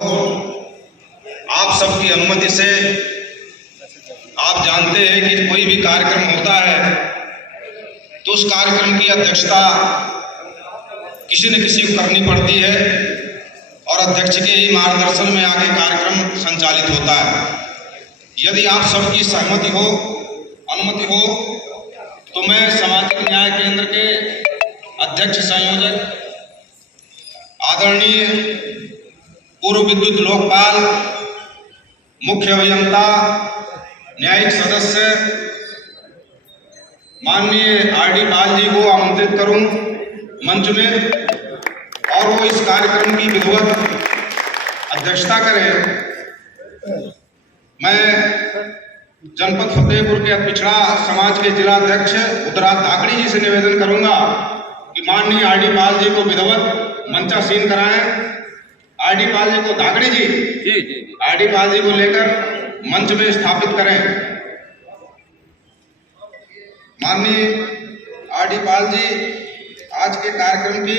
आप सबकी अनुमति से आप जानते हैं कि कोई भी कार्यक्रम होता है तो उस कार्यक्रम की अध्यक्षता किसी न किसी को करनी पड़ती है और अध्यक्ष के ही मार्गदर्शन में आगे कार्यक्रम संचालित होता है। यदि आप सबकी सहमति हो, अनुमति हो, तो मैं सामाजिक न्याय केंद्र के अध्यक्ष संयोजक आदरणीय पूर्व विद्युत लोकपाल, मुख्य अभियंता, न्यायिक सदस्य माननीय आर.डी. पाल जी को आमंत्रित करूं मंच में और वो इस कार्यक्रम की विधिवत अध्यक्षता करें। मैं जनपद फतेहपुर के पिछड़ा समाज के जिला अध्यक्ष उदराज धाकड़ी जी से निवेदन करूंगा कि माननीय आर.डी. पाल जी को विधिवत मंचासीन कराएं। आर.डी. पाल जी को धाकड़ी जी आर.डी. पाल जी को लेकर मंच में स्थापित करें। माननीय आर.डी. पाल जी आज के कार्यक्रम की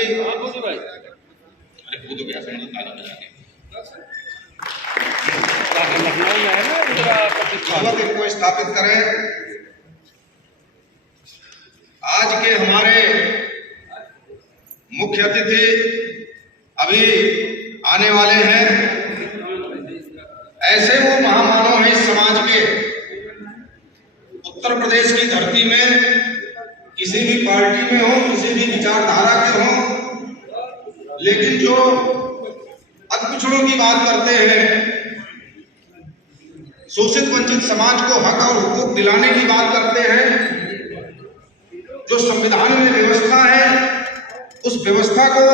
को स्थापित करें। आज के हमारे मुख्य अतिथि अभी आने वाले हैं। ऐसे वो महामानव हैं इस समाज के। उत्तर प्रदेश की धरती में किसी भी पार्टी में हो, किसी भी विचारधारा के हो, लेकिन जो अल्पपिछड़ों की बात करते हैं, शोषित वंचित समाज को हक और हुकूक दिलाने की बात करते हैं, जो संविधान में व्यवस्था है उस व्यवस्था को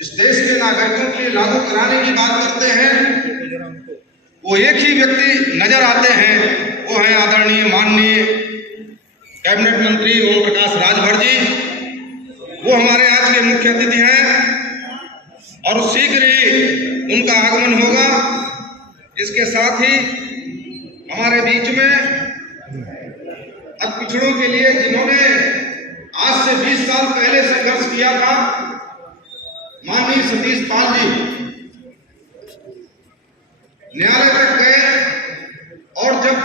इस देश के नागरिकों के लिए लागू कराने की बात करते हैं, वो एक ही व्यक्ति नजर आते हैं। वो है आदरणीय माननीय कैबिनेट मंत्री ओम प्रकाश राजभर जी। वो हमारे आज के मुख्य अतिथि हैं और शीघ्र ही उनका आगमन होगा। इसके साथ ही हमारे बीच में अल्पपिछड़ों के लिए जिन्होंने आज से 20 साल पहले संघर्ष किया था, माननीय सतीश पाल जी न्यायालय तक गए और जब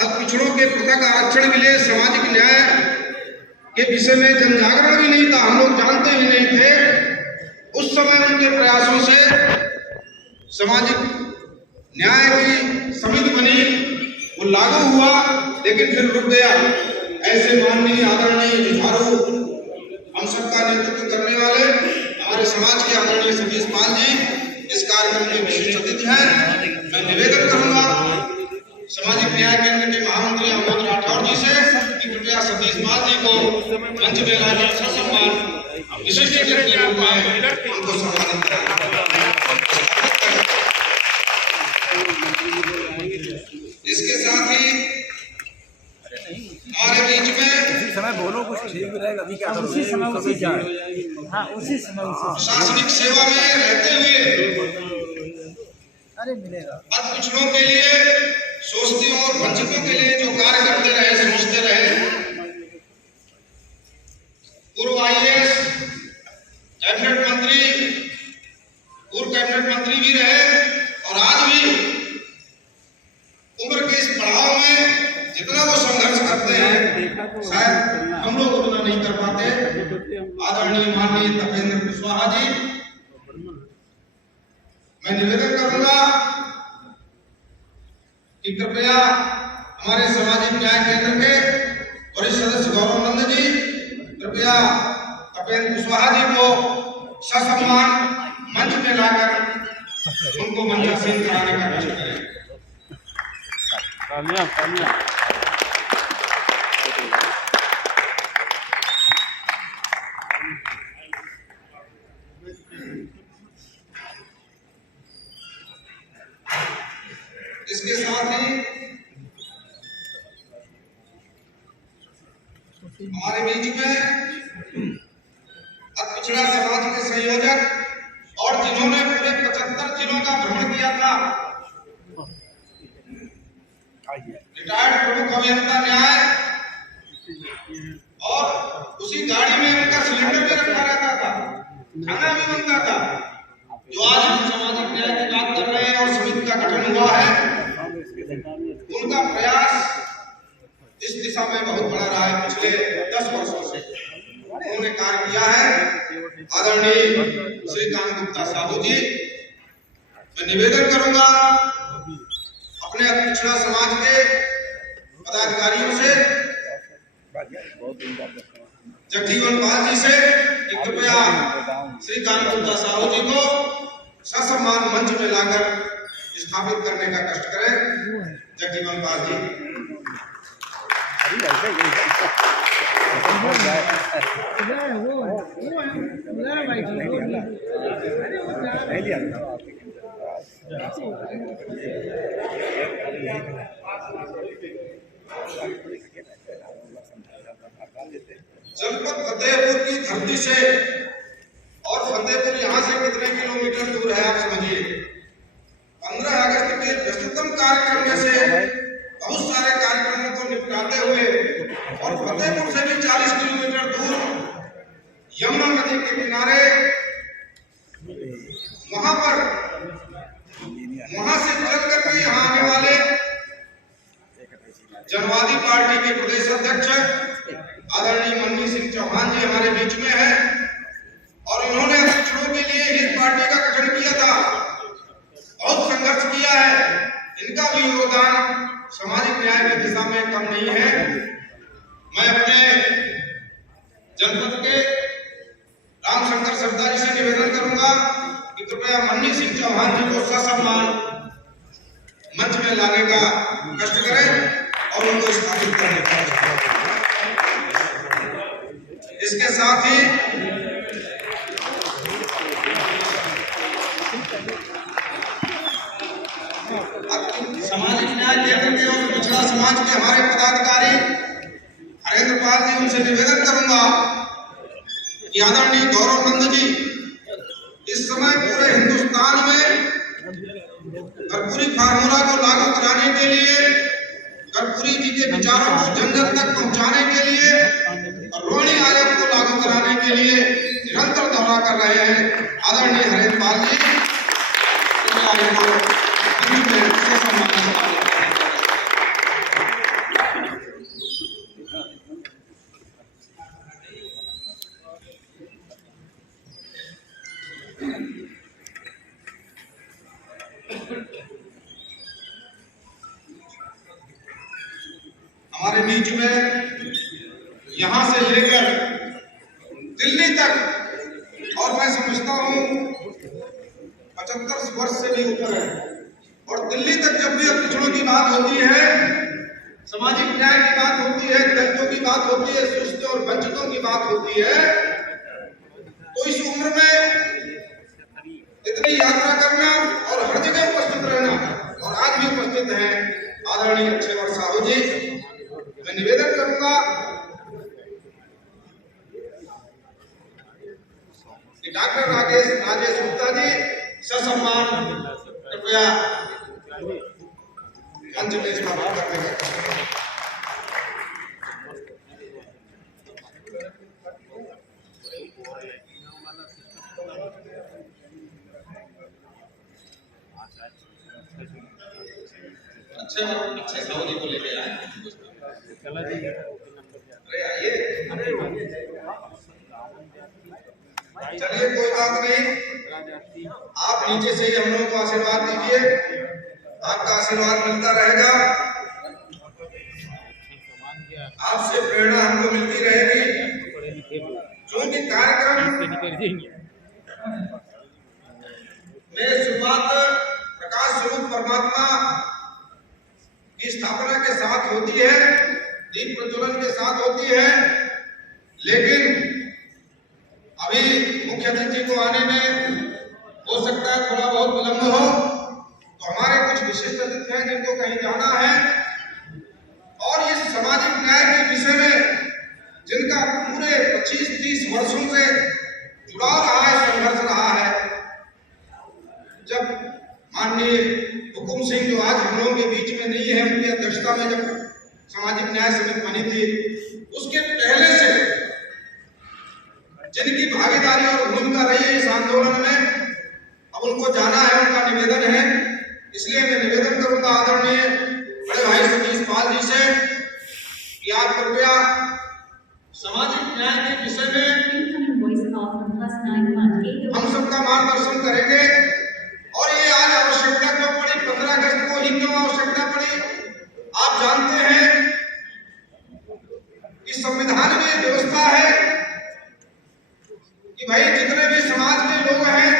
अल्पपिछड़ों के पृथक आरक्षण के लिए सामाजिक न्याय के विषय में जनजागरण भी नहीं था, हम लोग जानते भी नहीं थे। उस समय उनके प्रयासों से सामाजिक न्याय की समिति बनी, वो लागू हुआ, लेकिन फिर रुक गया। ऐसे माननीय आदरणीय जुझारू हम सबका नेतृत्व करने वाले हमारे समाज के आदरणीय सतीश पाल जी इस कार्यक्रम के विशिष्ट अतिथि हैं। मैं निवेदन करूंगा सामाजिक न्याय केंद्र के महामंत्री अमोद राठौर जी से कि कृपया सतीश पाल जी को मंच में लाकर ससम्मान विशिष्ट अतिथि के रूप में उनको सम्मानित करें। इसके साथ ही हमारे बीच में समय बोलो कुछ ठीक रहेगा। अभी क्या उसी समय हाँ उसी समय प्रशासनिक सेवा में रहते हुए अरे मिलेगा अल्पपिछड़ों के लिए, शोषितों और वंचितों के लिए जो कार्य करते रहे, सोचते रहे, पूर्व आईएएस कैबिनेट मंत्री, पूर्व कैबिनेट मंत्री भी रहे और आज भी उम्र के इस पड़ाव में जितना वो संघर्ष करते हैं शायद हम लोग उतना नहीं कर पाते। आदरणीय माननीय तपेंद्र कुशवाहा जी, मैं निवेदन करूंगा कि कृपया हमारे सामाजिक न्याय केंद्र के वरिष्ठ सदस्य गौरव नंद जी कृपया तपेंद्र कुशवाहा जी को ससम्मान मंच में लाकर उनको मंचासीन कराने का कष्ट करें। इसके साथ ही हमारे बीच में पिछड़ा समाज के संयोजक और जिन्होंने पूरे 75 जिलों का भ्रमण किया था, रिटायर्ड प्रमुख अभियंता न्याय, और उसी गाड़ी में उनका सिलेंडर भी रखा रहता था, खाना भी बनता था, जो आज हम सामाजिक दिशा में बहुत बड़ा रहा है पिछले 10 वर्षों से उन्होंने कार्य किया है। आदरणीय श्रीकांत गुप्ता साहू जी, मैं निवेदन करूंगा अपने पिछड़ा समाज के पदाधिकारियों से, जगजीवन पाल जी से कि कृपया श्रीकांत गुप्ता साहू जी को ससम्मान मंच में लाकर स्थापित करने का कष्ट करें। जगजीवन पाल जी। जनपद फतेहपुर की धरती से, और फतेहपुर यहाँ से कितने किलोमीटर दूर है आप समझिए। 15 अगस्त के व्यस्ततम कार्यक्रम में से बहुत सारे कार्यक्रमों को निपटाते हुए और फतेहपुर से भी 40 किलोमीटर दूर यमुना नदी के किनारे वहां से चल करके यहाँ आने वाले जनवादी पार्टी के प्रदेश अध्यक्ष आदरणीय मन्नी सिंह चौहान जी हमारे बीच में है, और इन्होंने पिछड़ों के लिए इस पार्टी का गठन किया था, बहुत संघर्ष किया है। इनका भी योगदान सामाजिक न्याय की दिशा में कम नहीं है। मैं अपने जनपद के रामशंकर सरदार जी से निवेदन करूंगा कि कृपया मन्नी सिंह चौहान जी को ससम्मान मंच में लाने का कष्ट करें और उनको स्थापित करने का। इसके साथ ही सामाजिक न्याय केंद्र के और पिछड़ा समाज के हमारे पदाधिकारी हरेंद्र पाल जी, उनसे निवेदन करूंगा कि आदरणीय गौरव नंद जी इस समय पूरे हिंदुस्तान में कर्पूरी फार्मूला को लागू कराने के लिए, कर्पूरी जी के विचारों को जन जन तक पहुंचाने के लिए और रोहिणी आयोग को लागू कराने के लिए निरंतर दौरा कर रहे हैं। आदरणीय हरेंद्र पाल जी हमारे बीच में यहां से लेकर दिल्ली तक, और मैं समझता हूं 75 वर्ष से भी ऊपर है, और दिल्ली तक जब भी पिछड़ों की बात होती है, सामाजिक न्याय की बात होती है, दलितों की बात होती है, शोषितों और वंचितों की बात होती है, तो इस उम्र में इतनी यात्रा करना और हर जगह उपस्थित रहना, और आज भी उपस्थित हैं आदरणीय अक्षयवर साहू जी। मैं निवेदन करूंगा कि डॉक्टर राजेश गुप्ता जी ससम्मान कृपया मंच में स्थापित करने का। अच्छे साहू जी को लेके आए। अरे आइए, चलिए कोई बात नहीं, आप नीचे से ही हम लोगों को आशीर्वाद दीजिए, आपका आशीर्वाद मिलता रहेगा, आपसे प्रेरणा हमको मिलती रहेगी। क्योंकि कार्यक्रम में शुरुआत प्रकाश स्वरूप परमात्मा की स्थापना के साथ होती है, दीप प्रज्वलन के साथ होती है, लेकिन अभी मुख्य अतिथि को आने में हो सकता है थोड़ा बहुत विलंब हो, तो हमारे कुछ विशिष्ट अतिथि हैं जिनको कहीं जाना है, और इस सामाजिक न्याय के विषय में जिनका पूरे 25-30 वर्षों से जुड़ाव रहा है, संघर्ष रहा है। जब माननीय हुकुम सिंह जो आज हम लोगों के बीच में नहीं है, उनकी अध्यक्षता में जब सामाजिक न्याय समिति बनी थी, उसके पहले से जिनकी भागीदारी और भूमिका रही है इस आंदोलन में, अब उनको जाना है, उनका निवेदन है। इसलिए मैं निवेदन करूंगा आदरणीय बड़े भाई सतीश पाल जी से कि कि आप कृपया सामाजिक न्याय के विषय में Incoming voice call from +91 हम सबका मार्गदर्शन करेंगे। और ये आज आवश्यकता क्यों पड़ी, 15 अगस्त को ही क्यों आवश्यकता पड़ी? आप जानते हैं कि संविधान में व्यवस्था है कि भाई जितने भी समाज के लोग हैं,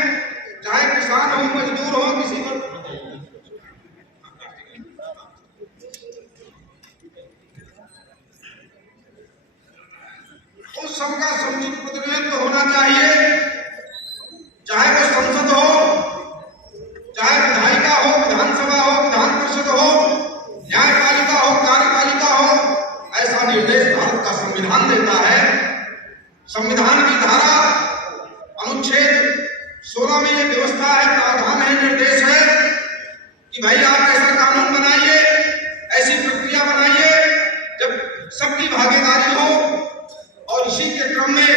चाहे किसान हो, मजदूर हो, किसी को उस सबका समुचित प्रतिनिधित्व होना चाहिए, चाहे वो संसद हो, चाहे विधायिका हो, विधानसभा हो, विधान परिषद हो, न्यायपालिका हो, कार्यपालिका हो। ऐसा निर्देश भारत का संविधान देता है। संविधान की धारा अनुच्छेद 16 में ये व्यवस्था है, प्रावधान है, निर्देश है कि भाई आप ऐसा कानून बनाइए, ऐसी प्रक्रिया बनाइए जब सबकी भागीदारी हो। और इसी के क्रम में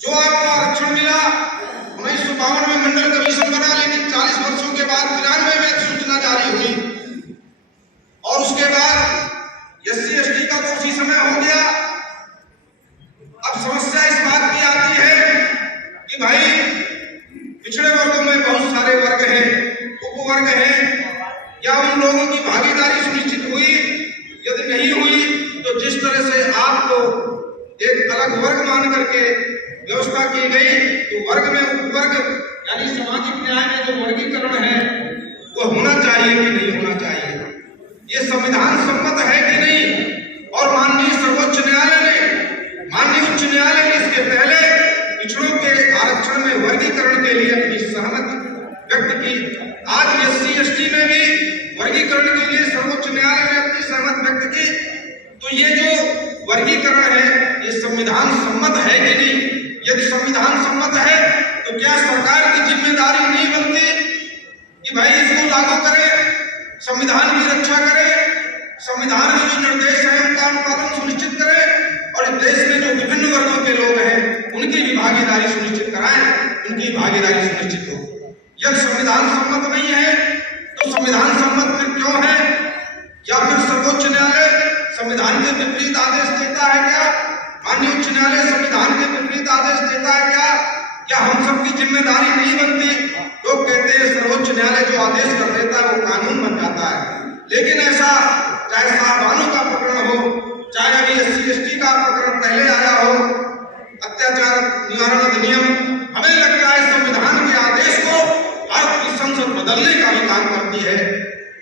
जो आपको आरक्षण मिला, 1952 में मंडल कमीशन बना, लेकिन 40 वर्षों के बाद 93 में सूचना जारी हुई और उसके बाद SC/ST का तो उसी समय हो गया। अब समस्या इस बात की आती है कि भाई पिछड़े वर्गों में बहुत सारे वर्ग हैं, उपवर्ग हैं, क्या उन लोगों की भागीदारी सुनिश्चित हुई? यदि नहीं हुई तो जिस तरह से आपको एक अलग वर्ग मान करके व्यवस्था की गई, तो वर्ग में उपवर्ग यानी सामाजिक न्याय में जो वर्गीकरण है वो होना चाहिए कि नहीं होना चाहिए? ये संविधान सम्मत है कि नहीं? और माननीय सर्वोच्च न्यायालय ने, माननीय उच्च न्यायालय ने इसके पहले पिछड़ों के आरक्षण में वर्गीकरण के लिए अपनी सहमति व्यक्त की। आज SC/ST में भी वर्गीकरण के लिए सर्वोच्च न्यायालय ने अपनी सहमति व्यक्त की। तो ये जो वर्गीकरण है, ये संविधान सम्मत है कि नहीं? यदि संविधान सम्मत है तो क्या सरकार की जिम्मेदारी नहीं बनती कि भाई इसको लागू करे, संविधान की रक्षा करे, संविधान में जो निर्देश है उनका अनुपालन सुनिश्चित करे और देश में जो विभिन्न वर्गों के लोग हैं उनकी भी भागीदारी सुनिश्चित कराएं, उनकी भागीदारी सुनिश्चित हो। यदि संविधान सम्मत नहीं है तो संविधान सम्मत फिर क्यों है? या फिर सर्वोच्च न्यायालय संविधान के विपरीत आदेश देता है क्या? माननीय उच्च न्यायालय संविधान के विपरीत आदेश देता है क्या? क्या हम सबकी जिम्मेदारी नहीं बनती? लोग कहते हैं सर्वोच्च न्यायालय जो आदेश कर देता है वो कानून बन जाता है, लेकिन ऐसा चाहे साहबानों का प्रकरण हो, चाहे अभी SC/ST का प्रकरण पहले आया हो, अत्याचार निवारण अधिनियम, हमें लगता है संविधान के आदेश को भारत की संसद बदलने का भी काम करती है।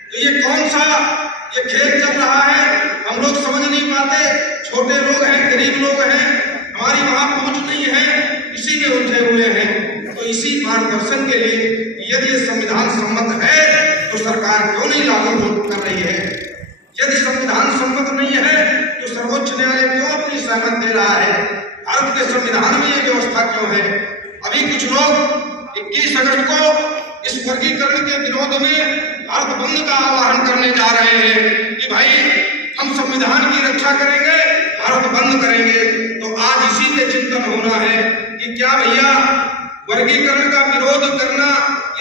तो ये कौन सा ये खेल चल रहा है, हम लोग समझ नहीं पाते। छोटे लोग हैं, गरीब लोग हैं, हमारी वहां पहुंच नहीं है, इसी में उलझे हुए हैं। तो इसी मार्गदर्शन के लिए यदि ये संविधान सम्मत है तो सरकार क्यों नहीं लागू कर रही है? यदि संविधान सम्मत नहीं है तो सर्वोच्च न्यायालय क्यों अपनी सहमति दे रहा है? भारत के संविधान में ये व्यवस्था क्यों है? अभी कुछ लोग 21 अगस्त को इस वर्गीकरण के विरोध में भारत बंद का आह्वान करने जा रहे हैं कि भाई हम संविधान की रक्षा करेंगे, भारत बंद करेंगे। तो आज इसी पे चिंतन होना है कि क्या भैया वर्गीकरण का विरोध करना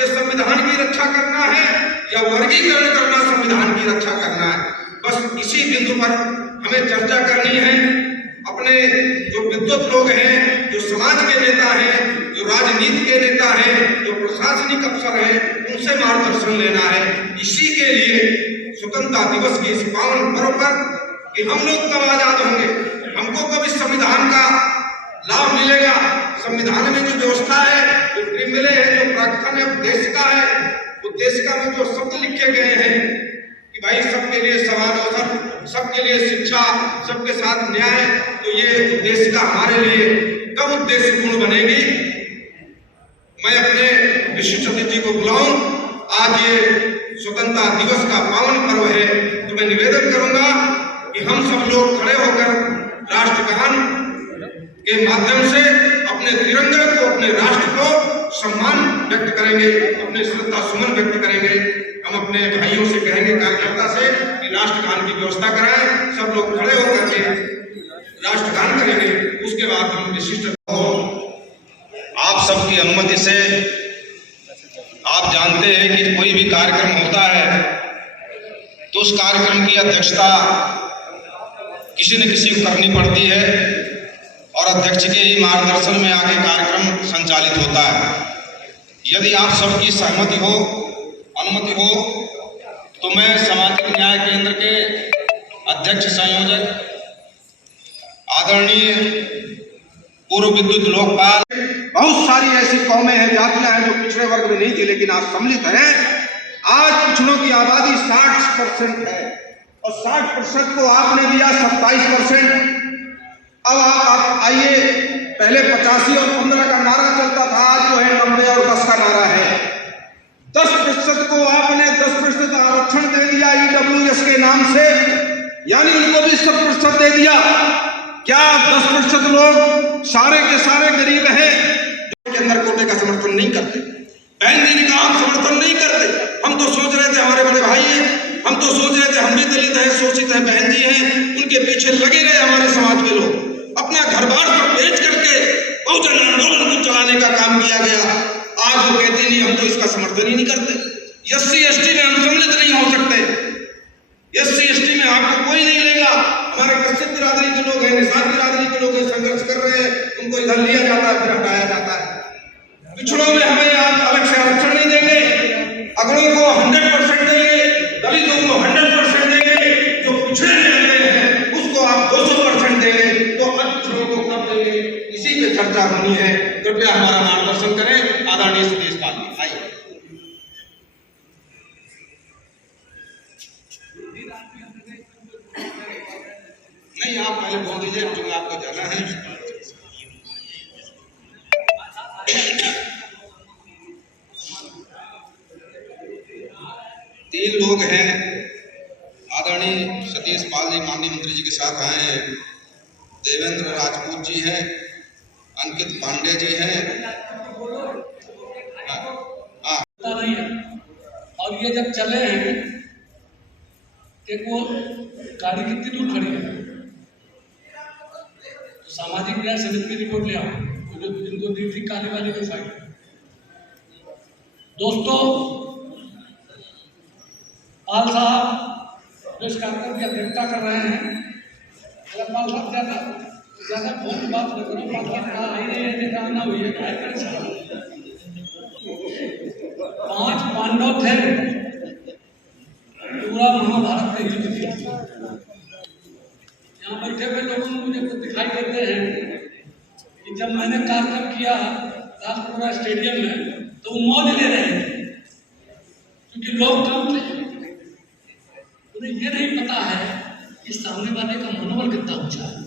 ये संविधान की रक्षा करना है या वर्गीकरण करना संविधान की रक्षा करना है? बस इसी बिंदु पर हमें चर्चा करनी है। अपने जो विद्वत लोग हैं, जो समाज के नेता हैं, जो राजनीति के नेता हैं, जो प्रशासनिक अफसर हैं, उनसे मार्गदर्शन लेना है। इसी के लिए स्वतंत्रता दिवस के इस पावन पर्व पर कि हम लोग कब आजाद होंगे, हमको कब इस संविधान का लाभ मिलेगा, संविधान में जो व्यवस्था है, जो प्रिमिले है, जो प्रावधान है, उद्देशिका है, उद्देशिका में जो शब्द लिखे गए हैं कि भाई सबके लिए समान अवसर, सबके लिए शिक्षा, सबके साथ न्याय, तो ये उद्देशिका हमारे लिए कब उद्देश्यपूर्ण बनेगी? मैं अपने विशिष्ट अतिथि को बुलाऊं। आज ये स्वतंत्रता दिवस का पावन पर्व है, तो मैं निवेदन करूंगा कि हम सब लोग खड़े होकर राष्ट्रगान के माध्यम से अपने तिरंगे को, अपने राष्ट्र को सम्मान व्यक्त करेंगे, अपने श्रद्धा सुमन व्यक्त करेंगे। हम अपने भाइयों से कहेंगे, कार्यकर्ता से, कि राष्ट्रगान की व्यवस्था कराएं। सब लोग खड़े होकर के राष्ट्रगान करेंगे, उसके बाद हम विशिष्ट आप सबकी अनुमति से, आप जानते हैं कि कोई भी कार्यक्रम होता है तो उस कार्यक्रम की अध्यक्षता किसी न किसी को करनी पड़ती है और अध्यक्ष के ही मार्गदर्शन में आगे कार्यक्रम संचालित होता है। यदि आप सबकी सहमति हो, अनुमति हो, तो मैं सामाजिक न्याय केंद्र के अध्यक्ष संयोजक आदरणीय पूर्व विद्युत लोकपाल, बहुत सारी ऐसी कौमें हैं, जातियां हैं जो पिछड़े वर्ग में नहीं थी लेकिन आज सम्मिलित हैं। आज पिछड़ों की आबादी 60% है और 60% को आपने दिया 27%। अब आप आइए, पहले 85 और 15 का नारा चलता था, आज जो है 90 और 10 का नारा है। 10% को आपने 10% आरक्षण दे दिया EWS के नाम से, यानी उनको भी 100% दे दिया। क्या 10% लोग सारे के सारे गरीब हैं जो के अंदर कोटे का समर्थन नहीं करते? बहन जी ने कहा हम समर्थन नहीं करते, हम तो सोच रहे थे हमारे बड़े भाई हैं, हम तो सोच रहे थे हम भी दलित हैं, शोषित हैं, बहन जी हैं, उनके पीछे लगे गए हमारे समाज के लोग, अपना घर बार सब बेच करके बहुजन आंदोलन को चलाने का काम किया गया। आज वो कहते नहीं, हम तो इसका समर्थन ही नहीं करते। SC/ST में हम सम्मिलित नहीं हो सकते, SC/ST में आपको कोई नहीं लेगा। हमारे कृषक बिरादरी के लोग हैं, निषाद बिरादरी के लोग हैं, संघर्ष कर रहे हैं, उनको इधर लिया जाता है फिर हटाया जाता है। पिछड़ों में हमें आप अलग से आरक्षण नहीं देंगे, अगड़ों को 100% देंगे, दलितों को 100% देंगे, जो पिछड़े में गए हैं उसको आप 200% देंगे, तो पिछड़ों को कब देंगे? इसी पे चर्चा होनी है। कृपया हमारा मार्गदर्शन करें। आदरणीय सतीश पाल जी आइए। नहीं, आप पहले बोल दीजिए क्योंकि आपको जाना है। तीन लोग हैं, आदरणीय सतीश पाल जी माननीय मंत्री जी के साथ आए हैं, देवेंद्र राजपूत जी हैं, अंकित पांडे जी हैं। और ये जब चले हैं कि वो गाड़ी कितनी दूर खड़ी है, तो सामाजिक न्याय समिति की रिपोर्ट ले आओ, जो जिनको दी थी काली वाली की फाइल। दोस्तों, पाल साहब जो इस कार्यक्रम की अध्यक्षता कर रहे हैं, अगर पाल साहब ज्यादा बहुत बात न करो, पाल साहब कहा आई नहीं है, निकालना हुई है, क्या करें? 5 पांडव थे, पूरा महाभारत में युद्ध किया। यहाँ बैठे हुए लोगों को मुझे कुछ दिखाई देते हैं कि जब मैंने कार्यक्रम किया राजपुरा स्टेडियम में तो वो मौज ले रहे थे, क्योंकि लोग कम थे। उन्हें ये नहीं पता है कि सामने वाले का मनोबल कितना ऊंचा है,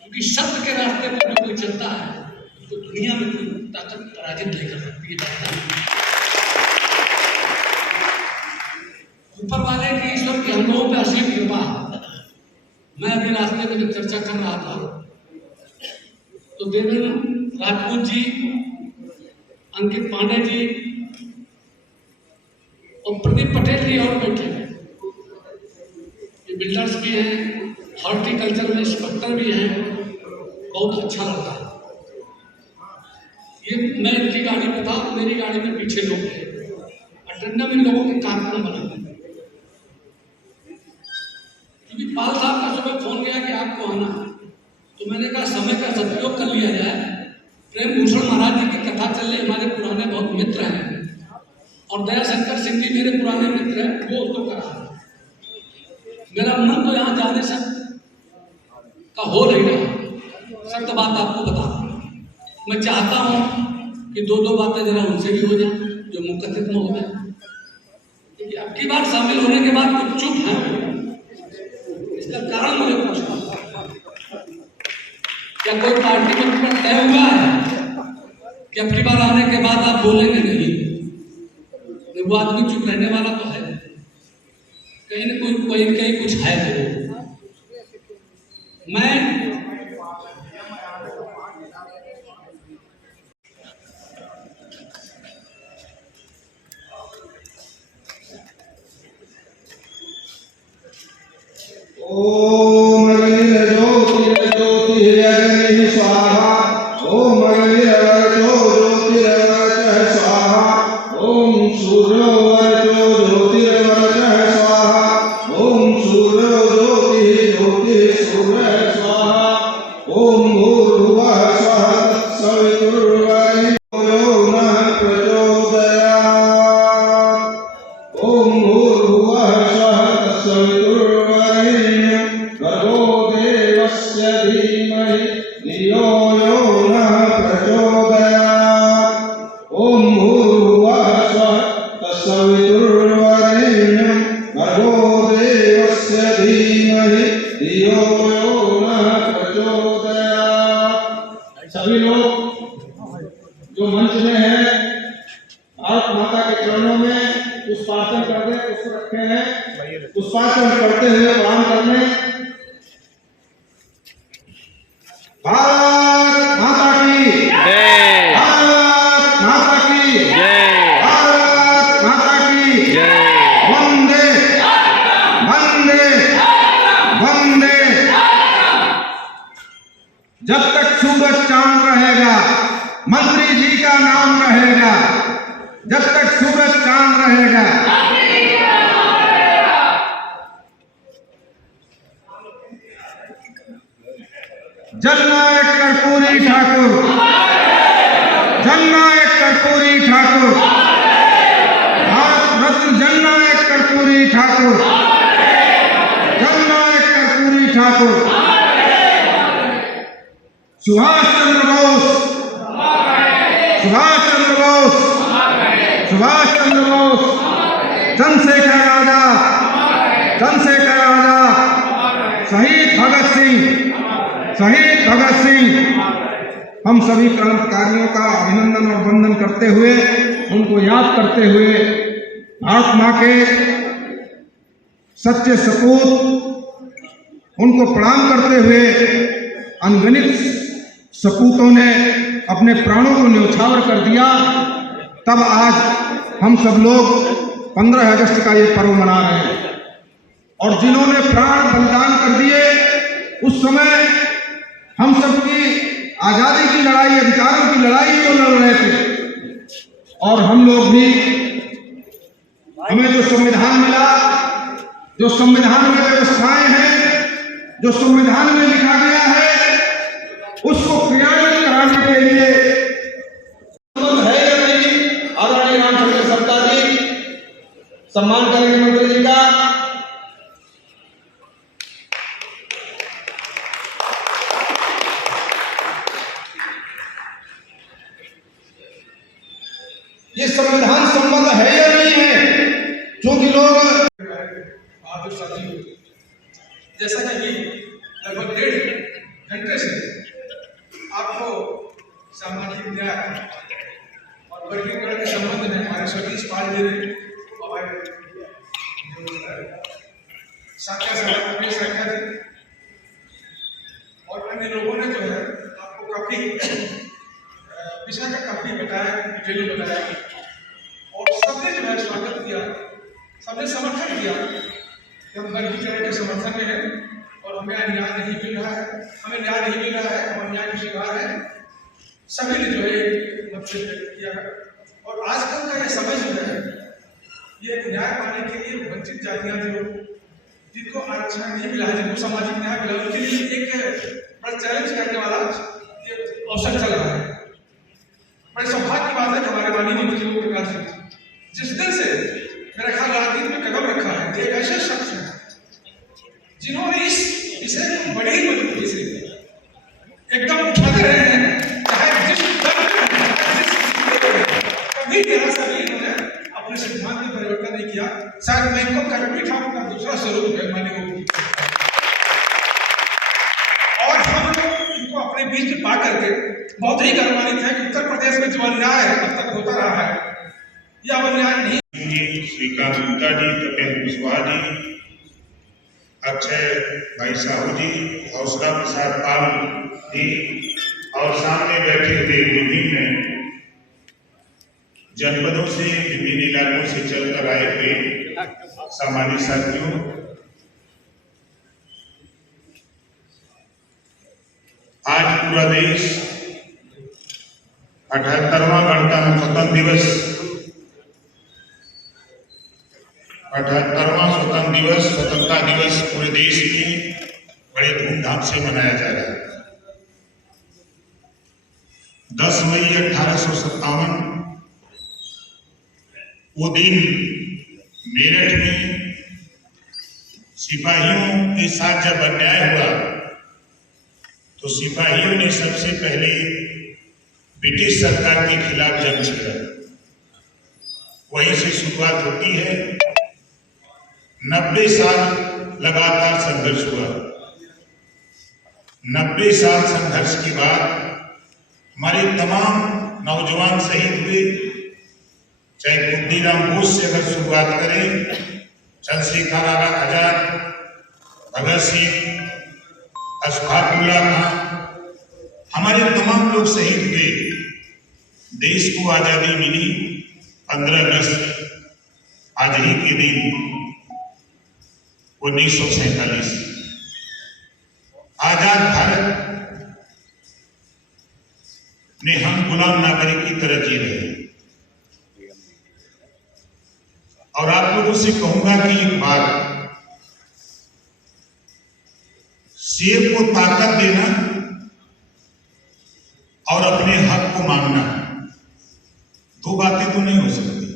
क्योंकि शब्द के रास्ते पर जो कोई चलता है उसको दुनिया में कोई ताकत पराजित नहीं कर सकती है। ऊपर वाले की, ईश्वर की हम लोगों पे असीम कृपा। मैं अभी रास्ते में जब चर्चा कर रहा था तो देवेंद्र राजपूत जी, अंकित पांडे जी और प्रदीप पटेल जी और बैठे हैं, ये बिल्डर्स भी हैं, हॉर्टिकल्चर में इंस्पेक्टर भी हैं, बहुत अच्छा लगा। ये मैं इनकी गाड़ी में था, मेरी गाड़ी में पीछे लोग थे, अटेंडम इन लोगों के कार्यक्रम बना। क्योंकि पाल साहब का सुबह फोन किया कि आपको आना, तो मैंने कहा समय का सदुपयोग कर लिया जाए। प्रेम भूषण महाराज जी की कथा चल रही, हमारे पुराने बहुत मित्र हैं, और दया शंकर सिंह जी मेरे पुराने मित्र हैं, वो उसको करा। मेरा मन तो यहाँ जाने से का हो नहीं रहा, सत्य बात आपको बता। मैं चाहता हूँ कि 2 बातें जरा उनसे भी हो जाए जो मुकद्दम हो गए, क्योंकि अब की बार शामिल होने के बाद कुछ चुप है, इसका कारण मुझे पूछना। क्या कोई पार्टी में तय हुआ है कि अब की बार आने के बाद आप बोलेंगे नहीं? वो आदमी चुप रहने वाला तो है, कहीं न कहीं कुछ है जरूर। मैं ओम ज्योतिर्ज्योतिर्यग्नि स्वाहा, ओम ज्योतिर्ज्योतिर्वचः स्वाहा, ओम सूर्यो ज्योतिर्वचः स्वाहा ओम भूर्भुवः स्वः तत्सवितुर्वरेण्यं यो नः प्रचोदयात् ओम भूर्भुवः स्वः तत्सवितुर्वरेण्यं भर्गो देवस्य धीमहि धियो यो नः प्रचोदयात् ओम भूर्भुवः स्वः तत्सवितुर्वरेण्यं भर्गो देवस्य धीमहि धियो यो नः प्रचोदयात्। सभी लोग जो मंच में है भारत माता के चरणों में पुष्पार्चन कर दे, पुष्प रखे हैं, पुष्पार्चन करते हुए प्रणाम करने। भारत माता की जय। भारत माता की जय। भारत माता की जय। वंदे वंदे वंदे। जब तक सूरज चांद रहेगा मंत्री जी का नाम रहेगा, जब तक सूरज चांद रहेगा। जननायक कर्पूरी ठाकुर, जननायक कर्पूरी ठाकुर, भारत रत्न जननायक कर्पूरी ठाकुर, जननायक कर्पूरी ठाकुर, सुभाष चंद्र बोस, सुभाष चंद्र बोस, सुभाष चंद्र बोस, चंद्रशेखर आजाद, चंद्रशेखर आजाद, शहीद भगत सिंह, शहीद भगत सिंह। हम सभी क्रांतिकारियों का अभिनंदन और वंदन करते हुए, उनको याद करते हुए, भारत माँ के सच्चे सपूत, उनको प्रणाम करते हुए अनगिनत सपूतों ने अपने प्राणों को न्यौछावर कर दिया। तब आज हम सब लोग 15 अगस्त का ये पर्व मना रहे हैं। और जिन्होंने प्राण बलिदान कर दिए, उस समय हम सबकी आजादी की लड़ाई, अधिकारों की लड़ाई वो लड़ रहे थे। और हम लोग भी, हमें जो संविधान मिला, जो संविधान में व्यवस्थाएं हैं, जो संविधान में लिखा गया है, उसको क्रियान्वित कराने के लिए है या नहीं। आदरणीय रामचंद्र सत्ता जी सम्मान करेंगे मंत्री जी का। ये संविधान संबद्ध है या नहीं है, क्योंकि लोग बहादुर साथियों, जैसा कि लगभग 1.5 घंटे से आपको सामाजिक न्याय और वर्गीकरण के संबंध में हमारे सतीश पाल जी ने, हमारे साख्या जी और अन्य लोगों ने जो है आपको काफी विषय का काफी बताया, डिटेल में बताया। और सबने जो है स्वागत किया, सबने समर्थन किया कि हम वर्गीकरण के समर्थन में हैं और हमें न्याय नहीं मिल रहा है, हमें न्याय नहीं मिल रहा है, हम न्याय की शिकार है। सभी ने जो है मतभेद व्यक्त किया है। और आजकल का ये समय जो है, ये न्याय पाने के लिए वंचित जातियां जो जिनको आरक्षण नहीं मिला है, जिनको सामाजिक न्याय मिला, उनके लिए एक बड़ा चैलेंज करने वाला ये अवसर चल रहा है। बड़े सौभाग्य की बात है कि हमारे माननीय मंत्री ओम प्रकाश जी जिस दिन से मेरा ख्याल राजनीति में कदम रखा है, एक ऐसे शख्स है जिन्होंने इस विषय को बड़ी ही मजबूती से एकदम उठाते रहे हैं, चाहे जिस दर्द में कभी जरा सा भी इन्होंने अपने सिद्धांत में परिवर्तन नहीं किया। शायद मैं इनको कर्पूरी ठाकुर का दूसरा स्वरूप है माननीय। और हम लोग इनको अपने बीच में पा करके बहुत ही गर्वान्वित है कि उत्तर प्रदेश में जो अन्याय अब तक होता रहा है, यह अन्याय नहीं। श्रीकांत गुप्ता जी, तपेंद्र कुशवाहा जी, अक्षय भाई साहू जी, हौसला प्रसाद पाल जी और सामने बैठे हुए विभिन्न जनपदों से, विभिन्न इलाकों से चलकर आए हुए सामान्य साथियों, आज पूरा देश 78वां स्वतंत्रता दिवस 78वां स्वतंत्रता दिवस पूरे देश में बड़े बड़े धूमधाम से मनाया जा रहा है। 10 मई 1857 वो दिन मेरठ में सिपाहियों के साथ जब अन्याय हुआ तो सिपाहियों ने सबसे पहले ब्रिटिश सरकार के खिलाफ जंग छेड़ा। वहीं से शुरुआत होती है। 90 साल लगातार संघर्ष हुआ। 90 साल संघर्ष के बाद हमारे तमाम नौजवान शहीद हुए। चाहे खुद्दीराम बोस से अगर शुरुआत करें, चंद्रशेखर आजाद, भगत सिंह, अशफाकुल्लाह खां, हमारे तमाम लोग शहीद हुए। देश को आजादी मिली 15 अगस्त, आज ही के दिन 1947। आजाद भारत में हम गुलाम नागरिक की तरह जी रहे हैं। और आप लोगों से कहूंगा कि एक बात, शेर को ताकत देना और अपने हक को मांगना, दो बातें तो नहीं हो सकती।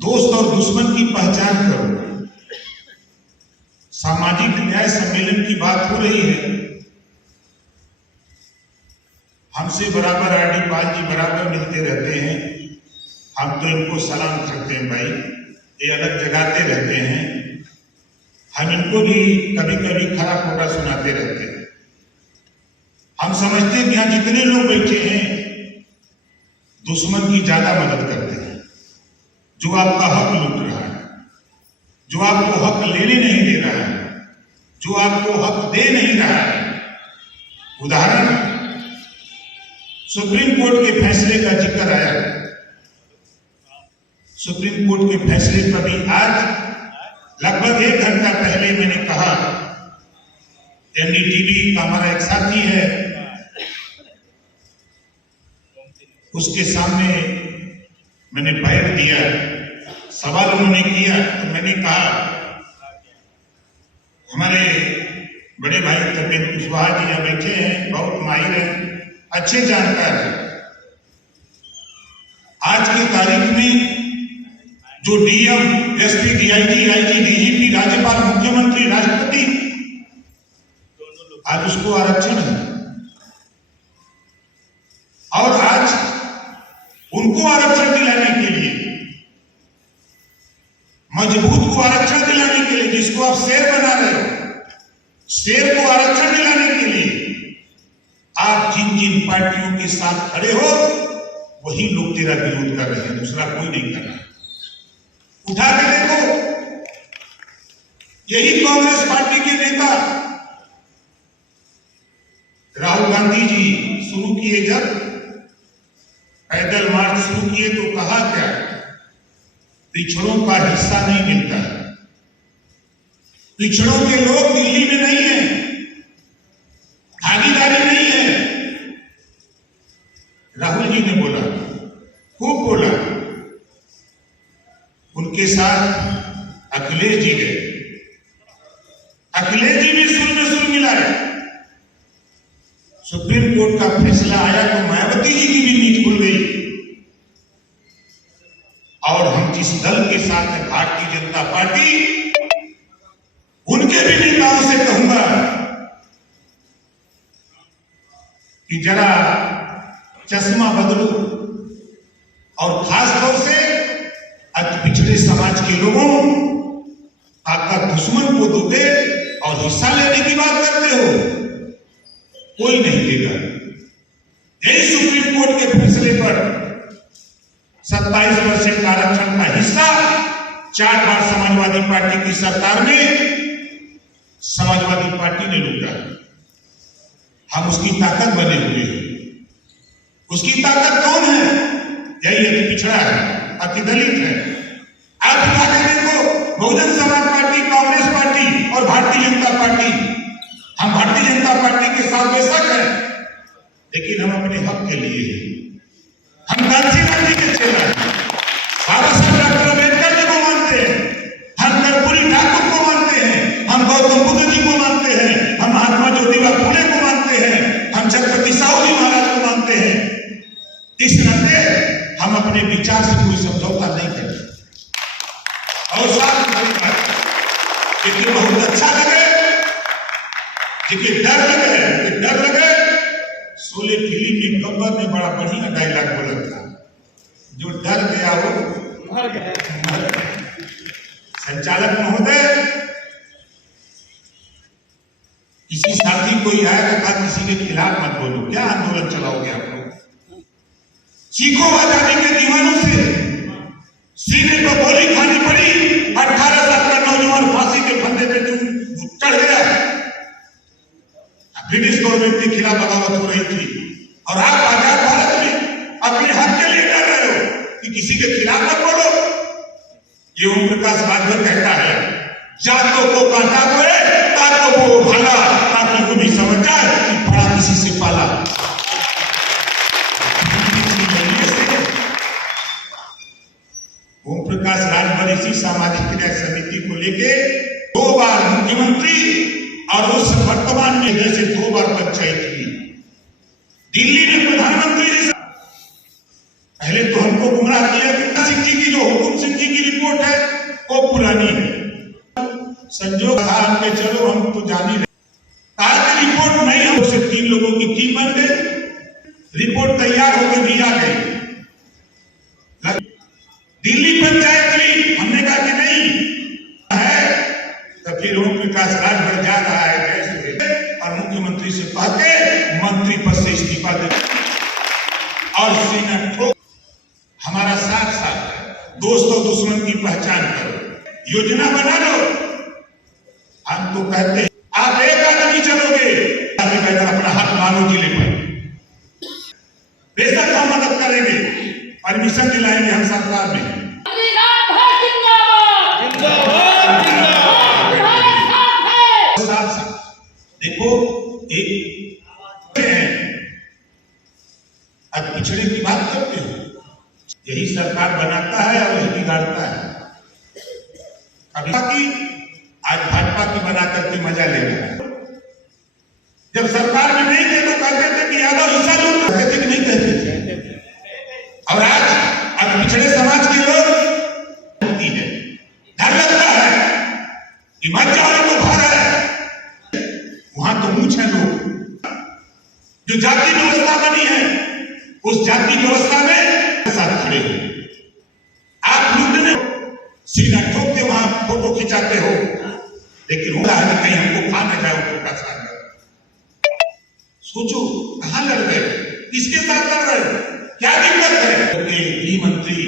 दोस्त और दुश्मन की पहचान करो। सामाजिक न्याय सम्मेलन की बात हो रही है। हमसे बराबर आरडी पाल जी बराबर मिलते रहते हैं। हम तो इनको सलाम करते हैं भाई, ये अलग जगाते रहते हैं। हम इनको भी कभी कभी खरा खोटा सुनाते रहते हैं। हम समझते हैं कि यहाँ जितने लोग बैठे हैं दुश्मन की ज्यादा मदद करते हैं, जो आपका हक लूट रहा है, जो आपको हक लेने नहीं दे रहा है, जो आपको हक दे नहीं रहा है। उदाहरण, सुप्रीम कोर्ट के फैसले का जिक्र आया। सुप्रीम कोर्ट के फैसले पर भी आज लगभग 1 घंटा पहले मैंने कहा, एनडीटीवी का हमारा एक साथी है, उसके सामने मैंने बैठ दिया। सवाल उन्होंने किया तो मैंने कहा, हमारे बड़े भाई तपेंद्र कुशवाहा जी यहाँ बैठे हैं, बहुत माहिर हैं, अच्छे जानकार हैं। आज की तारीख में जो DM, SP, DIG, IG, DGP, राज्यपाल, मुख्यमंत्री, राष्ट्रपति, आज उसको आरक्षण है। और आज उनको आरक्षण दिलाने के लिए, मजबूत को आरक्षण दिलाने के लिए, जिसको आप शेर बना रहे हो, शेर को आरक्षण दिलाने के लिए आप जिन जिन पार्टियों के साथ खड़े हो वही लोग तेरा विरोध कर रहे हैं, दूसरा कोई नहीं कर रहा। उठा के देखो, यही कांग्रेस पार्टी के नेता राहुल गांधी जी शुरू किए, जब पैदल मार्च शुरू किए तो कहा क्या, पिछड़ों का हिस्सा नहीं मिलता है, पिछड़ों के लोग दिल्ली में नहीं है, भागीदारी नहीं है। राहुल जी ने बोला, खूब बोला। उनके साथ अखिलेश जी गए, अखिलेश जी भी सुर में सुर मिलाए। सुप्रीम कोर्ट का फैसला आया तो मायावती जी की भी नींद खुल गई। और हम जिस दल के साथ हैं, भारतीय जनता पार्टी, उनके भी नेताओं से कहूंगा कि जरा चश्मा बदलो और खास तौर से अति पिछड़े समाज के लोगों ताकत दुश्मन को दोगे और हिस्सा लेने की बात करते हो, कोई नहीं देगा। यही सुप्रीम कोर्ट के फैसले पर 27% आरक्षण का हिस्सा 4 बार समाजवादी पार्टी की सरकार में समाजवादी पार्टी ने लूटा। हम उसकी ताकत बने हुए हैं। उसकी ताकत कौन है? यही अति पिछड़ा है, अति दलित है। आप दिखा के देखो, बहुजन समाज पार्टी, कांग्रेस पार्टी और भारतीय जनता पार्टी, हम भारतीय जनता पार्टी के साथ बेशक हैं, लेकिन हम अपने हक के लिए हैं। हम कांसी गांधी के चेहरा हैं, बाबा साहब डॉक्टर अम्बेडकर जी को मानते हैं, हम कर्पूरी ठाकुर को मानते हैं, हम गौतम बुद्ध जी देखिए डर लगे। शोले फिल्म में गब्बर ने बड़ा बढ़िया डायलॉग बोला था, जो डर गया वो मर गया। संचालक महोदय, किसी साथी कोई आएगा कहा किसी के खिलाफ मत बोलो, क्या आंदोलन चलाओगे आप लोग? सीखो आजादी के दीवानों से, सीने पर गोली खानी पड़ी, 18 साल का नौजवान फांसी के फंदे पे चढ़ गया। ब्रिटिश गवर्नमेंट के खिलाफ बगावत हो रही थी और आप आजाद भारत में अपने हक के लिए कर रहे हो कि किसी के खिलाफ मत बोलो। ये ओम प्रकाश राजभर कहता है, जातों को कांटा कोए ताकतों को भाला, ताकि वो भी समझ जाए कि बड़ा किसी से पाला। ओम प्रकाश राजभर इसी सामाजिक न्याय समिति को लेके 2 बार मुख्यमंत्री और उस वर्तमान में जैसे 2 बार पंचायत की, दिल्ली में प्रधानमंत्री जी पहले तो हमको गुमराह किया कि सिक्की की जो हुकुम सिक्की की रिपोर्ट है वो पुरानी है। संजोग में चलो हम तो जानी रहे, रिपोर्ट नहीं, हम से 3 लोगों की टीम बन गई, रिपोर्ट तैयार होकर भी आ गई। दिल्ली पंचायत की हमने कहा कि नहीं है, तो फिर ओम प्रकाश राजभर जा रहा है और मुख्यमंत्री से कह के मंत्री पद से इस्तीफा दे और सीना ठोक। हमारा साथ दोस्तों दुश्मन की पहचान करो, योजना बना लो। हम तो कहते हैं आप एक आदमी चलोगे, अपना हाथ मानो जिले पर, बेशक हम मदद करेंगे, परमिशन दिलाएंगे हम सरकार में। देखो एक अब पिछड़े की बात करते हो, यही सरकार बनाता है और यही बिगाड़ता है। अभी आज भाजपा की बना करके मजा ले रहा है। जब सरकार में नहीं थे तो कहते थे कि यादव हिस्सा लो, कहते थे कि नहीं कहते थे। और आज पिछड़े समाज के लोग डर लगता है कि मत जाओ तो भर है, वहां तो मूछ है लोग। जो जाति व्यवस्था बनी है उस जाति व्यवस्था में साथ खड़े हो, आप लूटने सीना ठोक के वहां फोटो खिंचाते हो, लेकिन होता है कहीं हमको खा न जाए उनका साथ। सोचो कहां लड़ रहे, किसके साथ लड़ रहे, क्या दिक्कत है? गृह मंत्री,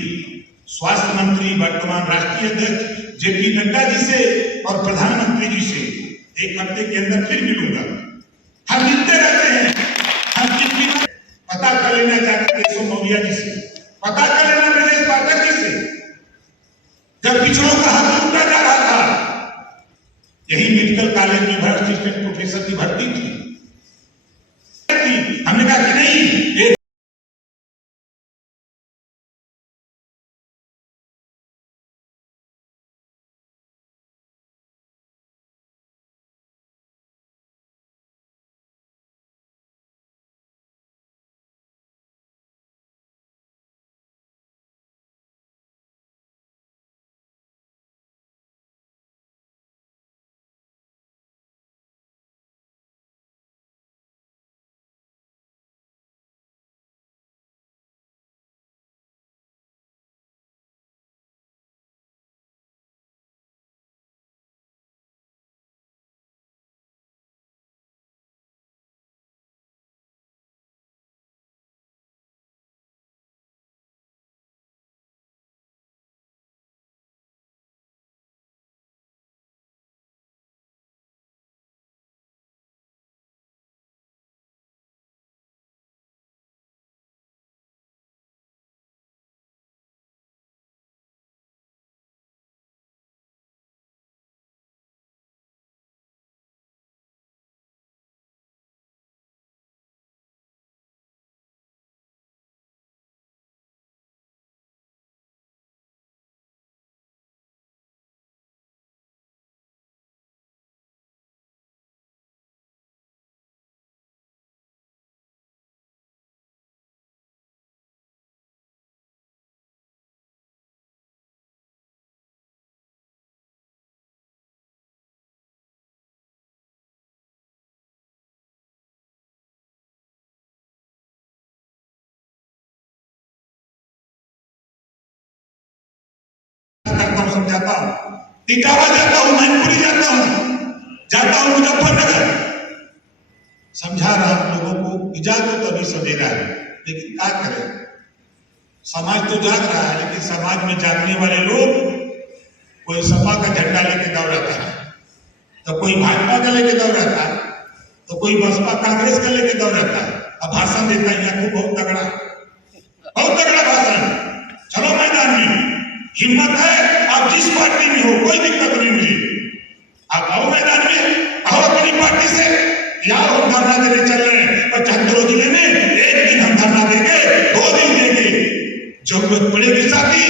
स्वास्थ्य मंत्री, वर्तमान राष्ट्रीय अध्यक्ष जेपी नड्डा जी से और प्रधानमंत्री जी से 1 हफ्ते के अंदर फिर मिलूंगा। हम मिलते रहते हैं, हम कितनी पता कर लेना चाहते हैं केशव मौर्य जी से, पता कर लेना ब्रजेश पाठक जी से। जब पिछड़ों का हक लूटा जा रहा था, यही मेडिकल कॉलेज में असिस्टेंट प्रोफेसर की भर्ती थी, हमने कहा कि नहीं, इटावा जाता हूं, मैनपुरी जाता हूं मुजफ्फरनगर। समझा रहा हूं लोगों को कि जागो तो अभी सवेरा है, लेकिन क्या करें, समाज तो जाग रहा है, लेकिन समाज में जागने वाले लोग, कोई सपा का झंडा लेके दौड़ाता है, तो कोई भाजपा का लेके दौड़ाता है, तो कोई बसपा कांग्रेस का लेके दौड़ाता है। अब भाषण देता है यहाँ को बहुत तगड़ा भाषण। चलो मैदान में, हिम्मत है, आप जिस पार्टी में हो कोई दिक्कत नहीं मुझे, आप आओ मैदान में, आओ अपनी पार्टी से, या हम धरना देने चल रहे हैं 75 जिले में, एक दिन हम धरना देंगे, 2 दिन देंगे, जरूरत पड़ेगी साथी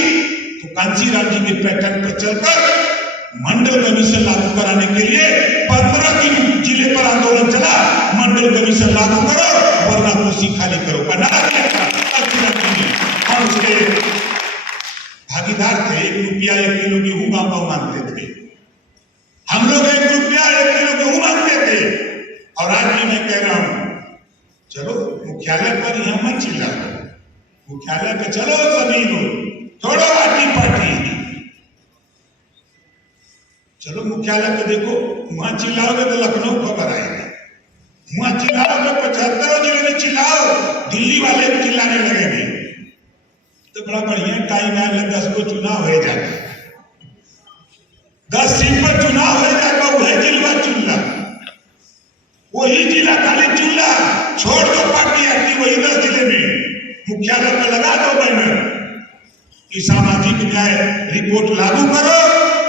तो कांसीराम जी के पैटर्न पर चलकर मंडल कमीशन लागू कराने के लिए 15 दिन जिले पर आंदोलन चला। मंडल कमीशन लागू करो वरना कुर्सी खाली करो का नारा दिया। हम उसके भागीदार थे। 1 रुपया 1 किलो गेहूं गांव मांगते थे हम लोग, 1 रुपया 1 किलो गेहूं मांगते थे। और आज भी मैं कह रहा हूं, चलो मुख्यालय पर यहां मत चिल्लाओ, मुख्यालय पे चलो सभी लोग, छोड़ो पार्टी, चलो मुख्यालय पे देखो, वहां चिल्लाओगे तो लखनऊ खबर आएगी, वहां चिल्लाओगे 75 जिले में चिल्लाओ, दिल्ली वाले भी चिल्लाने लगेंगे, तो बड़ा बढ़िया टाइम है। 10 को चुनाव हो जाता, 10 सीट पर चुनाव हो जाता, वही जिला चुनला, वही जिला खाली चुनला, छोड़ दो पार्टी आती वही 10 जिले में, मुख्यालय पर लगा दो बैनर कि सामाजिक न्याय रिपोर्ट लागू करो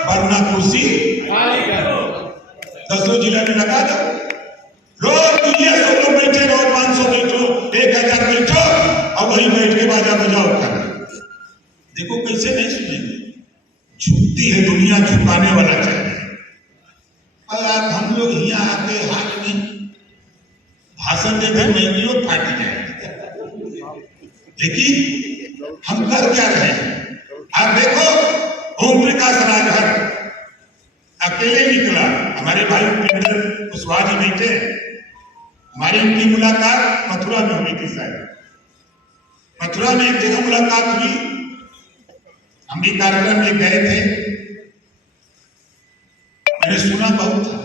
वरना कुर्सी खाली करो। 10 जिला में लगा दो, रोज 200 लोग बैठे रहो, 500 बैठो, 1000 बैठो, अब वही बैठ के बाजा बजाओ कर। देखो कैसे नहीं सुनेंगे, झुकती है दुनिया, झुकाने वाला चाहिए। और आप हम लोग यहाँ आके हाथ में भाषण देकर महंगियों फाटी जाएगी, लेकिन हम कर क्या रहे हैं? आप देखो ओम प्रकाश राजभर अकेले निकला, हमारे भाई उपेंद्र कुशवाहा जी बैठे, हमारी उनकी मुलाकात मथुरा में हुई थी शायद, मथुरा में एक जगह मुलाकात हुई, हम भी कार्यक्रम में गए थे, मैंने सुना बहुत था,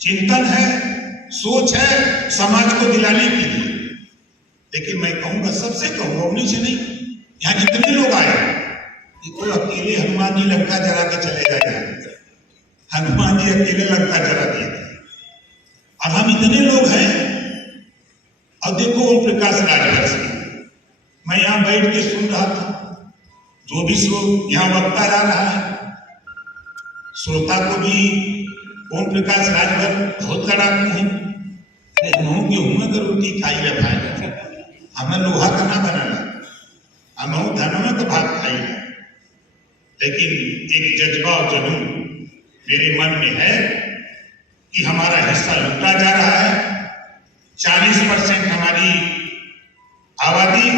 चिंतन है, सोच है समाज को दिलाने की, लेकिन मैं कहूंगा, सबसे कहूंगा, उन्हीं से नहीं, यहाँ जितने लोग आए, देखो अकेले हनुमान जी लंका जला के चले गए, हनुमान जी अकेले लंका जला दिए थे, और हम इतने लोग हैं। और देखो ओम प्रकाश राजभर से मैं यहाँ बैठ के सुन रहा था, जो भी यहाँ वक्ता आ रहा है, श्रोता को भी ओम प्रकाश राजभर बहुत लड़ाकू है। अरे महू गेहूं का रोटी खाई है भाई, हमें लोहा का ना बनाना, हम धनों का भात खाई है, लेकिन एक जज्बा और जुनून मेरे मन में है कि हमारा हिस्सा लूटा जा रहा है। 40% हमारी आबादी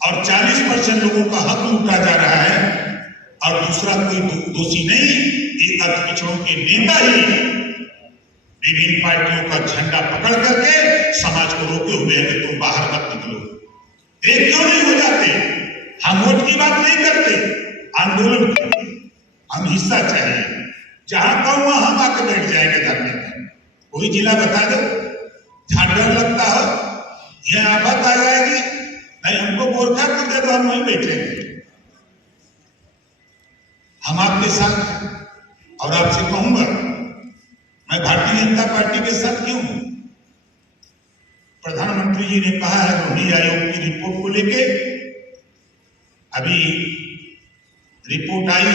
और 40% लोगों का हक लूटा जा रहा है, और दूसरा कोई दोषी नहीं, ये अल्प पिछड़ों के नेता ही विभिन्न पार्टियों का झंडा पकड़ करके समाज को रोके हुए हैं कि तुम बाहर मत निकलो। ये क्यों नहीं हो जाते? हम वोट की बात नहीं करते, आंदोलन करते, हम हिस्सा चाहिए, जहां कहूं वहां हम आके बैठ जाएंगे धरने पर। कोई जिला बता दो जहां डर लगता हो, यह आफत आ जाएगी, नहीं हमको गोरखापुर दे दो, हम वहीं बैठेंगे, हम आपके साथ। और आपसे कहूंगा, मैं भारतीय जनता पार्टी के साथ क्यों हूं? प्रधानमंत्री जी ने कहा है रोहिणी आयोग की रिपोर्ट को लेके, अभी रिपोर्ट आई,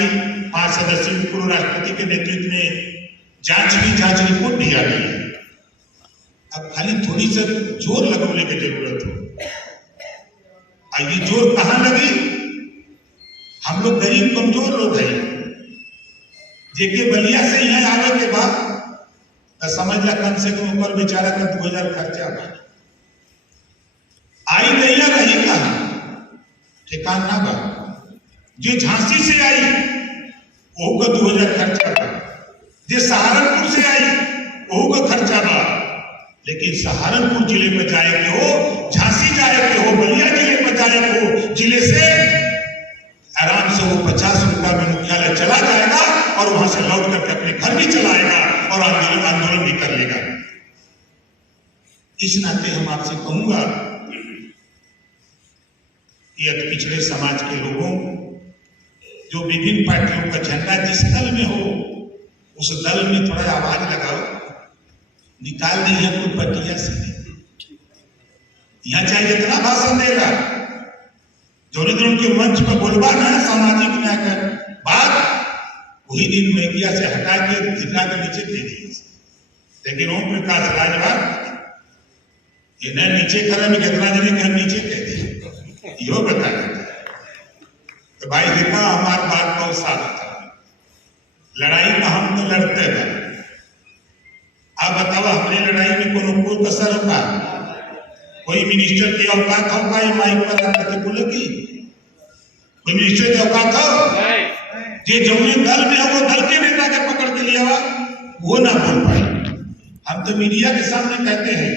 5 सदस्यीय पूर्व राष्ट्रपति के नेतृत्व में जांच रिपोर्ट भी आ गई है। अब खाली थोड़ी सा जोर लगाने की जरूरत हो। और ये जोर कहां लगी? हम लोग गरीब कमजोर लोग हैं, जेके बलिया से यहाँ आने के बाद तो समझ ला कम से कम ऊपर बेचारा का 2000 खर्चा आई गैया रही कहा ठिकान ना बा। जो झांसी से आई वो का 2000 खर्चा बा, जो सहारनपुर से आई वो का खर्चा बा, लेकिन सहारनपुर जिले में जाए के हो, झांसी जाए के हो, बलिया जिले में जाए के हो, जिले से आराम से वो 50 रुपया में मुख्यालय चला जाएगा और वहां से लौट करके अपने घर भी चलाएगा और आंदोलन भी कर लेगा। इस नाते हम आपसे कहूंगा कि अति पिछड़े समाज के लोगों, जो विभिन्न पार्टियों का झंडा जिस दल में हो उस दल में थोड़ा आवाज लगाओ, निकाल दी है कोई प्रक्रिया से। यहाँ चाहे जितना भाषण देगा, जो उनके मंच पर बोलबा ना सामाजिक न्याय कर बात, वही दिन मीडिया से हटा के जिला के नीचे दे दी। लेकिन ओम प्रकाश राजभर ये न नीचे खड़ा में कितना जने के हम नीचे कह दिए, यो बता देता है। तो भाई देखा हमारी बात बहुत साफ था, लड़ाई में हम तो लड़ते हैं। आप बताओ हमारी लड़ाई में कोई कसर होगा? कोई मिनिस्टर की औकात होगा ये माइक पर आकर के बोलेगी? कोई मिनिस्टर की औकात हो जे जौने दल में है वो दल के नेता के पकड़ के लिया हुआ वो ना बोल पाए। हम तो मीडिया के सामने कहते हैं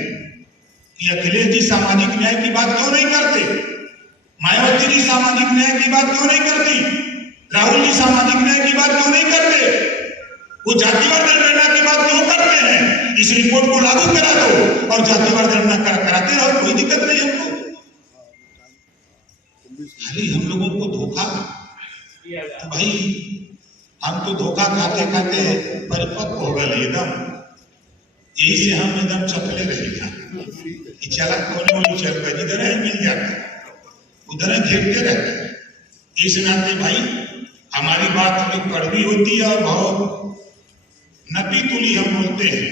कि अखिलेश जी सामाजिक न्याय की बात क्यों नहीं करते, मायावती जी सामाजिक न्याय की बात क्यों नहीं करती, राहुल जी सामाजिक न्याय की बात क्यों नहीं करते, वो जातिवाद जनगणना की बात क्यों करते हैं? इस रिपोर्ट को लागू करा दो और जातिवाद जनगणना कराते रहो, कोई दिक्कत नहीं हमको। खाली हम लोगों को धोखा, तो भाई हम तो धोखा खाते खाते परिपक्व हो गए एकदम। यही से हम एकदम चपले रहेगा कि चला कोने में चल गए, जिधर है मिल जाता है उधर घेरते रहते हैं। इस नाते भाई हमारी बात थोड़ी कड़वी होती है और बहुत नपी तुली हम बोलते हैं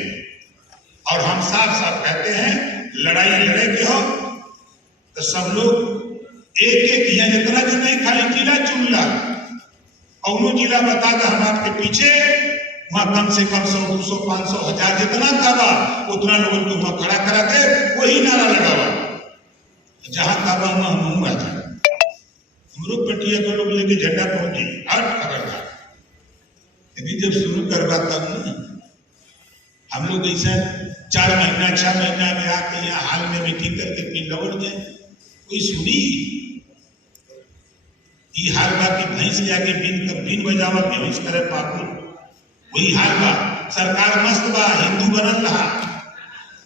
और हम साफ साफ कहते हैं लड़ाई लड़े के हो तो सब लोग एक एक यहाँ जितना जो नहीं खाली जिला चुन ला और जिला बता दे हम आपके पीछे, वहां कम से कम 100, 200, 500, 1000 जितना काबा उतना लोगों को वहां खड़ा करा दे, वही नारा लगावा जहां काबा वहां हम आ जाए। हमरो पटिया को लोग लेके झंडा पहुंचे हट खबरदार, लेकिन जब शुरू करवा तब ना हम लोग ऐसा 4 महीना 6 महीना में आके यहाँ हाल में मीटिंग करके फिर लौट गए, कोई सुनी ये हाल बा की भैंस जाके बिन बजावा भैंस करे पाकुल, वही हाल बा। सरकार मस्त बा, हिंदू बनल रहा,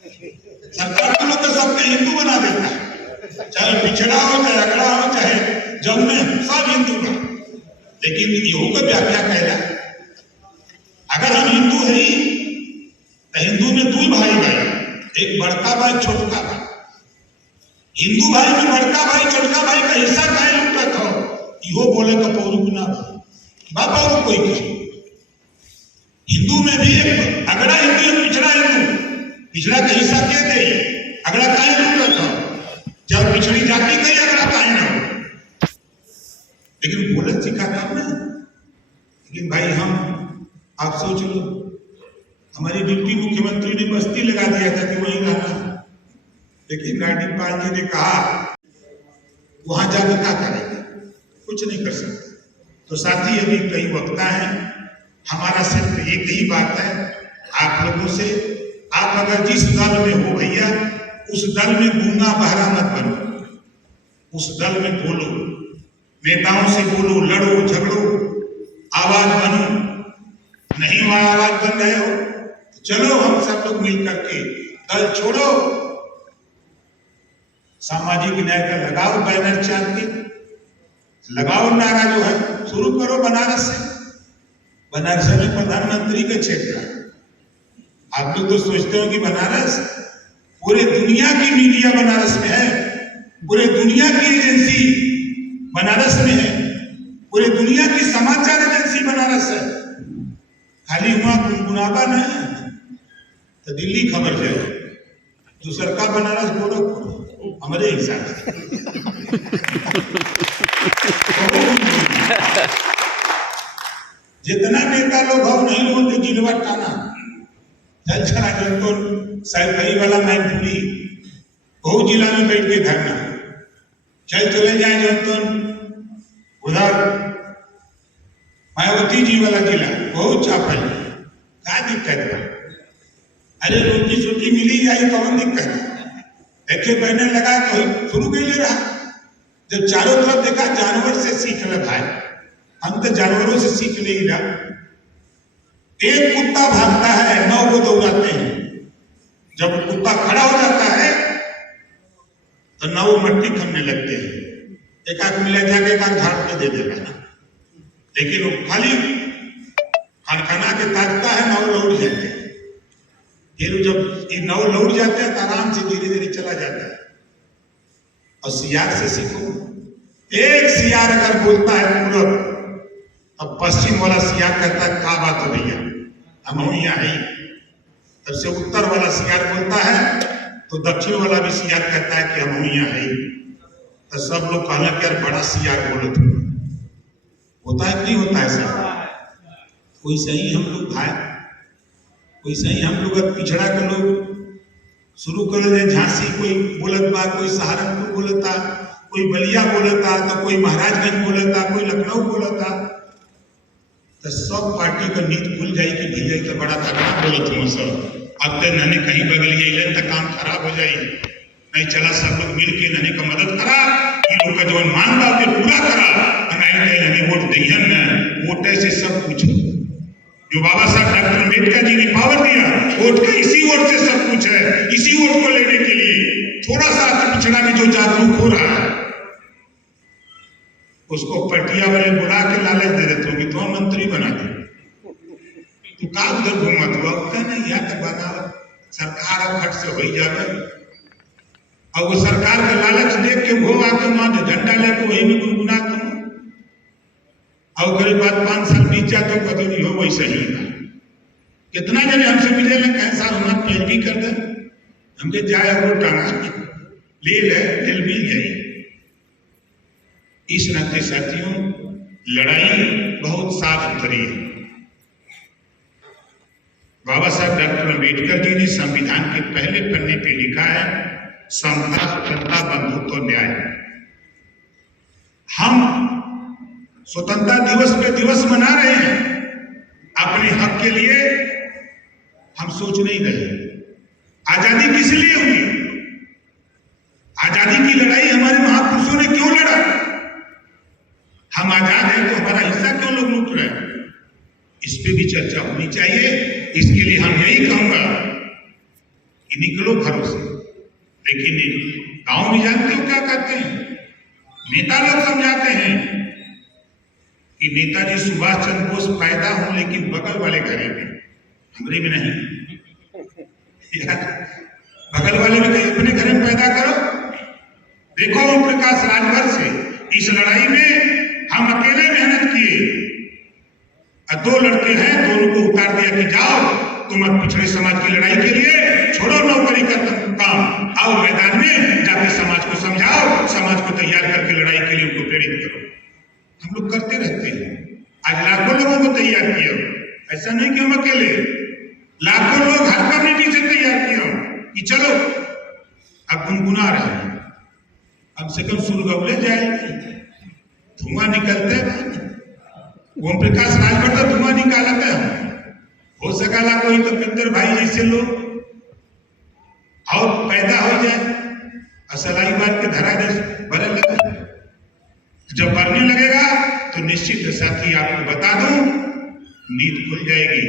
सरकार के लोग को सबके हिंदू बना देता है, चाहे पिछड़ा हो चाहे अगड़ा हो चाहे जमुने सब हिंदू बा। लेकिन यहू का व्याख्या कहला अगर हम हिंदू है तो हिंदू में 2 भाई भाई, एक बड़का भाई छोटका भाई। हिंदू भाई में बड़का भाई छोटका भाई का हिस्सा काहे लुटत हो, इहो बोले का पौरुक ना बाबा और कोई कहे। हिंदू में भी एक अगड़ा हिंदू एक पिछड़ा हिंदू, पिछड़ा का हिस्सा के दे अगड़ा काहे लुटत हो, जब पिछड़ी जाति गई अगड़ा काहे ना हो, लेकिन बोले सिखा तब ना। लेकिन भाई हम आप सोच लो हमारी डिप्टी मुख्यमंत्री ने बस्ती लगा दिया था कि वहीं रहना, लेकिन राज्यपाल जी ने कहा वहां जाकर क्या करेंगे, कुछ नहीं कर सकते। तो साथी अभी कई वक्ता हैं, हमारा सिर्फ एक ही बात है आप लोगों से, आप अगर जिस दल में हो भैया उस दल में गूंगा बहरा मत बनो, उस दल में बोलो, नेताओं से बोलो, लड़ो झगड़ो, आवाज बनो। नहीं वहां आवाज बन रहे हो तो चलो हम सब लोग मिल करके दल छोड़ो, सामाजिक न्याय का लगाओ बैनर चाट के, लगाओ नारा जो है शुरू करो बनारस से। बनारस में प्रधानमंत्री का क्षेत्र है, आप लोग तो सोचते हो कि बनारस पूरे दुनिया की मीडिया बनारस में है, पूरे दुनिया की एजेंसी बनारस में है, पूरे दुनिया की समाचार एजेंसी बनारस है। खाली वहां गुनगुनावा न तो दिल्ली खबर जाए, दूसर का बनारस बोलो हमारे हिसाब से जितना नेता लोग हो नहीं लोगों के जिलवा टाना चल चला जो तो सरकारी वाला मैनपुरी बहुत जिला में बैठ के धरना चल चले जाए जो तो उधर मायावती जी वाला जिला बहुत चापल क्या दिक्कत है, अरे रोटी सोटी मिली जाए कौन दिक्कत है, देखिए बैनर लगा तो शुरू कर ले रहा। जब चारों तरफ देखा जानवर से सीख रहे भाई, हम तो जानवरों से सीख नहीं रहा, एक कुत्ता भागता है 9 को दौड़ाते हैं, जब कुत्ता खड़ा हो जाता है तो 9 मट्टी खनने लगते हैं, एक आंख में ले जाके एक आंख झाड़ के दे देगा, लेकिन वो खाली खनखना के ताकता है 9 लौट जाते हैं। फिर जब ये 9 लौट जाते हैं तो आराम से धीरे धीरे चला जाता है। और सियार से सीखो, एक सियार अगर बोलता है पूरब, अब पश्चिम वाला सियार कहता है क्या बात है भैया हम यहाँ है। तब से उत्तर वाला सियार बोलता है तो दक्षिण वाला भी सियार कहता है कि हम यहाँ है। तो सब लोग कहना कि यार बड़ा सियार बोलो तुम, होता है कि नहीं होता है सर? कोई सही हम लोग भाई, कोई सही हम लोग पिछड़ा के लोग शुरू कर दे, झांसी कोई बोलत बा, कोई सहारनपुर बोलता, कोई बलिया बोलता, तो कोई महाराजगंज बोलता, कोई लखनऊ बोलता। तो सब पार्टी का नींद खुल जाए कि भैया तो बड़ा तगड़ा बोलत हूँ सब, अब तो नने कहीं बगलिए तो काम खराब हो जाए, नहीं चला सब लोग मिल के नने का मदद करा, ये लोग का जो मान बा के पूरा करा, नहीं वोट दिहन न, वोट से सब कुछ जो बाबा साहब डॉक्टर अम्बेडकर जी ने पावर दिया, वोट का इसी वोट से सब कुछ है। इसी वोट को लेने के लिए थोड़ा सा पिछड़ा में जो जागरूक हो रहा है उसको पटिया वाले बुला के लालच दे देते हो कि तुम मंत्री बना दे, तू का उधर घूमत हुआ नहीं या तक बना सरकार अब खट से हो जावे। और वो सरकार का लालच देख के वो आके वहां झंडा लेके वही में गुनगुना तुम, और करीब बात 5 साल बीत जाते तो कभी नहीं हो वैसा ही था। कितना जने हमसे मिले लग कैसा होना पैरवी कर दे, हमके जाए वो टांगा ले ले दिल मिल जाए। इस नाते साथियों लड़ाई बहुत साफ सुथरी है। बाबा साहब डॉक्टर अम्बेडकर जी ने संविधान के पहले पन्ने पे लिखा है समता स्वतंत्रता बंधुत्व न्याय। हम स्वतंत्रता दिवस पे दिवस मना रहे हैं, अपने हक के लिए हम सोच नहीं रहे। आजादी किस लिए हुई? आजादी की लड़ाई हमारे महापुरुषों ने क्यों लड़ा? हम आजाद हैं तो हमारा हिस्सा क्यों लोग लूट रहे हैं? इस पे भी चर्चा होनी चाहिए। इसके लिए हम यही कहूंगा कि निकलो घरों से, लेकिन गांव में जानते हो क्या कहते हैं? नेता लोग समझाते हैं कि नेताजी सुभाष चंद्र बोस पैदा हो लेकिन बगल वाले घरे में, हमरे में नहीं। बगल वाले में कहीं अपने घर में पैदा करो। देखो ओम प्रकाश राजभर से इस लड़ाई में हम अकेले मेहनत किए, 2 लड़के हैं, दोनों को उतार दिया कि जाओ तुम पिछड़े समाज की लड़ाई के लिए छोड़ो नौकरी का काम, आओ मैदान में जाके समाज को समझाओ, समाज को तैयार करके लड़ाई के लिए उनको प्रेरित करो। हम लोग करते रहते हैं, आज लाखों लोगों को तैयार किया, ऐसा नहीं कि हम अकेले, लाखों लोग हर कम्युनिटी से तैयार किया कि चलो अब गुनगुना रहे हैं, कम से कम सुलगौले जाएगी, धुआं निकलते हैं। ओम प्रकाश राजभर तो धुआं निकालते हैं, हो सकाला कोई तो पिंदर भाई जैसे लोग और पैदा हो जाए, असलाई बात के धरा दे भरे लगे। जब भरने लगेगा तो निश्चित साथी आपको बता दूं नींद खुल जाएगी।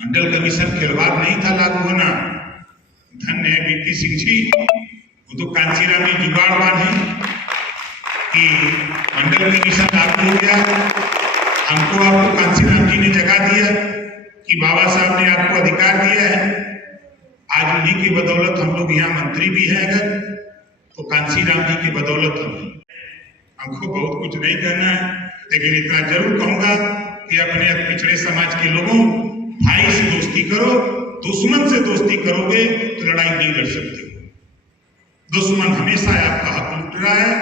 मंडल कमीशन खिलवाड़ नहीं था लागू होना, धन्य है बीपी सिंह जी, वो तो कांचीराम में जुगाड़वान है कि मंडल कमीशन लागू हो गया। हमको आपको कांचीराम जी ने जगा दिया कि बाबा साहब ने आपको अधिकार दिया है, आज उन्हीं की बदौलत हम लोग यहाँ मंत्री भी हैं। अगर तो कांचीराम जी की बदौलत हमको बहुत कुछ नहीं करना है, लेकिन इतना जरूर कहूंगा कि अपने पिछड़े समाज के लोगों, भाई से दोस्ती करो, दुश्मन से दोस्ती करोगे तो लड़ाई नहीं लड़ सकते। दुश्मन हमेशा आपका हक लूट रहा है।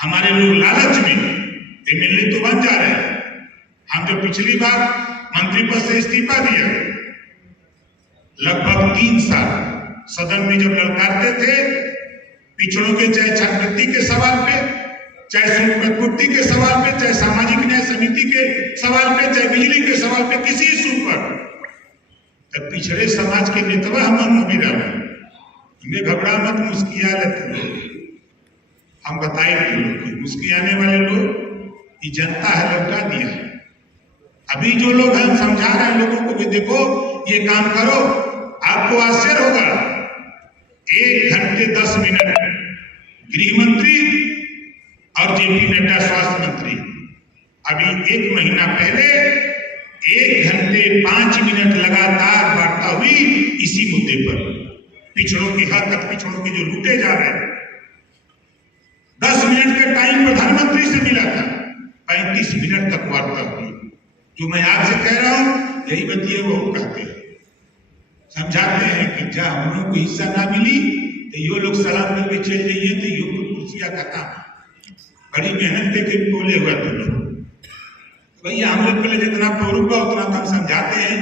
हमारे लोग लालच में एमएलए तो बन जा रहे हैं। हम जो पिछली बार मंत्री पद से इस्तीफा दिया, लगभग 3 साल सदन में जब लड़काते थे, पिछड़ों के चाहे छात्रवृत्ति के सवाल पे, चाहे पूर्ति के सवाल पे, चाहे सामाजिक न्याय समिति के सवाल पे, चाहे बिजली के सवाल पे, किसी इशू पर तब पिछड़े समाज के नेता हम हमें घबरा मत, मुस्किया लेते हम बताए मुस्कियाने वाले लोग ये जनता है लौटा दिया है। अभी जो लोग हैं समझा रहे हैं लोगों को कि देखो ये काम करो, आपको आश्चर्य होगा 1 घंटे 10 मिनट गृह मंत्री और जेपी नड्डा स्वास्थ्य मंत्री अभी 1 महीना पहले 1 घंटे 5 मिनट लगातार वार्ता हुई इसी मुद्दे पर, पिछड़ों के हक, पिछड़ों के जो लूटे जा रहे हैं। 10 मिनट का टाइम प्रधानमंत्री से मिला था, 35 मिनट तक वार्ता हुई। जो मैं आपसे कह रहा हूं यही बतिए वो कहते हैं, समझाते हैं कि जा हम लोग को हिस्सा ना मिली तो यो लोग सलाम करके चल जाइए तो यो कुर्सियां का काम बड़ी मेहनत के बोले हुआ तुम लोग। भैया हम लोग पहले जितना पौरुक बा उतना कम समझाते हैं।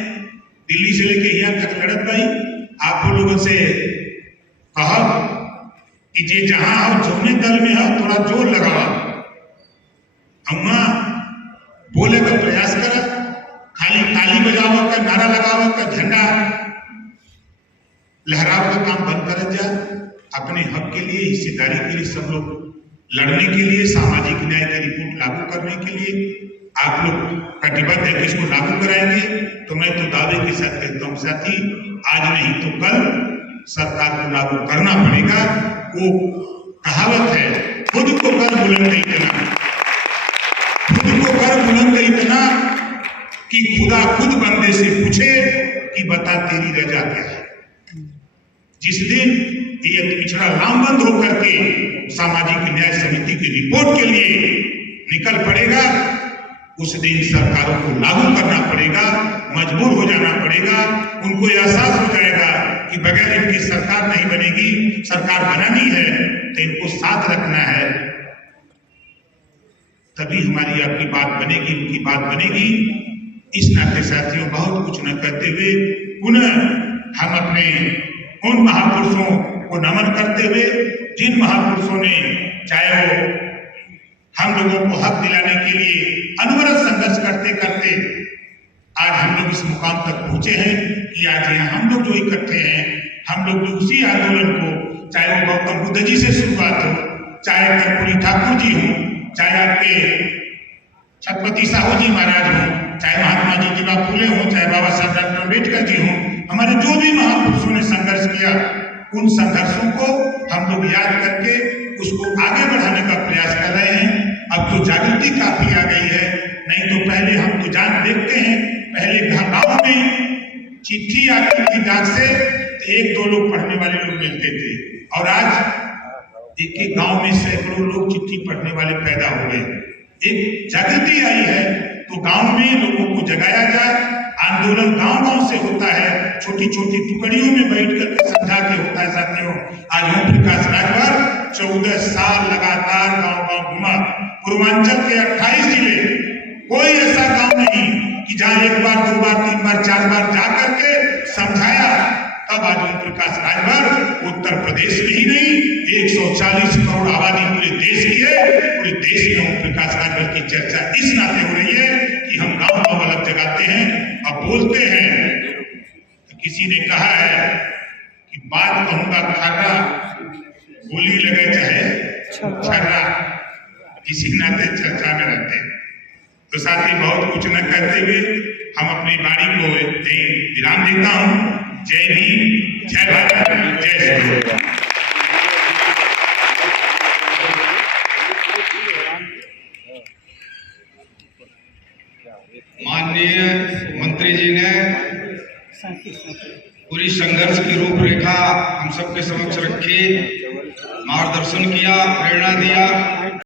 दिल्ली से लेके यहाँ तक लड़त भाई आप लोगों से कहा कि जे जहां हो जोने दल में हो थोड़ा जोर लगाओ, अम्मा बोले का प्रयास करा, खाली ताली बजाओ का, नारा लगाओ का, झंडा लहराओ का काम बंद कर जा। अपने हक के लिए, हिस्सेदारी के लिए सब लोग लड़ने के लिए, सामाजिक न्याय की रिपोर्ट लागू करने के लिए आप लोग कटिबद्ध है कि इसको लागू कराएंगे। तो मैं तो दावे के साथ कहता हूँ साथी, आज नहीं तो कल सरकार को लागू करना पड़ेगा। वो कहावत है, खुद को कर बुलंद इतना, खुद को कर बुलंद इतना कि खुदा खुद बंदे से पूछे कि बता तेरी रजा क्या है। जिस दिन ये पिछड़ा लामबंद होकर के सामाजिक न्याय समिति की रिपोर्ट के लिए निकल पड़ेगा, उस दिन सरकारों को लागू करना पड़ेगा, मजबूर हो जाना पड़ेगा। उनको एहसास हो जाएगा कि बगैर इनकी सरकार नहीं बनेगी, सरकार बनानी है तो इनको साथ रखना है, तभी हमारी आपकी बात बनेगी, उनकी बात बनेगी। इस नाते साथियों बहुत कुछ न करते हुए पुनः हम अपने उन महापुरुषों को नमन करते हुए जिन महापुरुषों ने चाहे वो हम लोगों को हक दिलाने के लिए अनवरत संघर्ष करते करते आज हम लोग इस मुकाम तक पहुंचे हैं कि आज यहाँ हम लोग जो इकट्ठे हैं, हम लोग जो उसी आंदोलन को, चाहे वो गौतम बुद्ध जी से शुरुआत हो, चाहे कर्पूरी ठाकुर जी हो, चाहे आपके छत्रपति साहू जी महाराज हो, चाहे महात्मा ज्योतिबा फूले हो, चाहे बाबा साहब डॉक्टर अम्बेडकर जी हो, हमारे जो भी महापुरुषों ने संघर्ष किया, उन संघर्षों को हम लोग याद करके उसको आगे बढ़ाने का प्रयास कर रहे हैं। अब तो जागृति काफी आ गई है, नहीं तो पहले हम तो जान देखते हैं, पहले गांव में चिट्ठी आती थी डाक से तो 1-2 लोग पढ़ने वाले लोग मिलते थे, और आज एक गांव में सैकड़ों लोग चिट्ठी पढ़ने वाले पैदा हो गए। एक जागृति आई है तो गांव में लोगों को जगाया जाए। आंदोलन गांव-गांव से होता है, छोटी छोटी टुकड़ियों में बैठ करके समझा के होता है। साथियों, आज ओम प्रकाश राजभर 14 साल लगातार गांव-गांव घुमा। पूर्वांचल के 28 जिले, कोई ऐसा गांव नहीं कि जहां 1 बार 2 बार 3 बार 4 बार जा करके समझाया। तब आज ओम प्रकाश राजभर उत्तर प्रदेश में ही नहीं 140 करोड़ आबादी पूरे देश की है, पूरे देश में ओम प्रकाश राजभर की चर्चा इस नाते हो रही है कि हम गांव-गांव अलग जगाते हैं। अब बोलते हैं, किसी ने कहा है कि बात कहूंगा खर्रा, गोली लगे चाहे छर्रा, इसी नाते चर्चा में रहते हैं। तो साथ ही बहुत कुछ न करते हुए हम अपनी वाणी को विराम देता हूं। जय हिंद, जय भारत, जय श्री राम। माननीय मंत्री जी ने पूरी संघर्ष की रूपरेखा हम सबके समक्ष रखी, मार्गदर्शन किया, प्रेरणा दिया।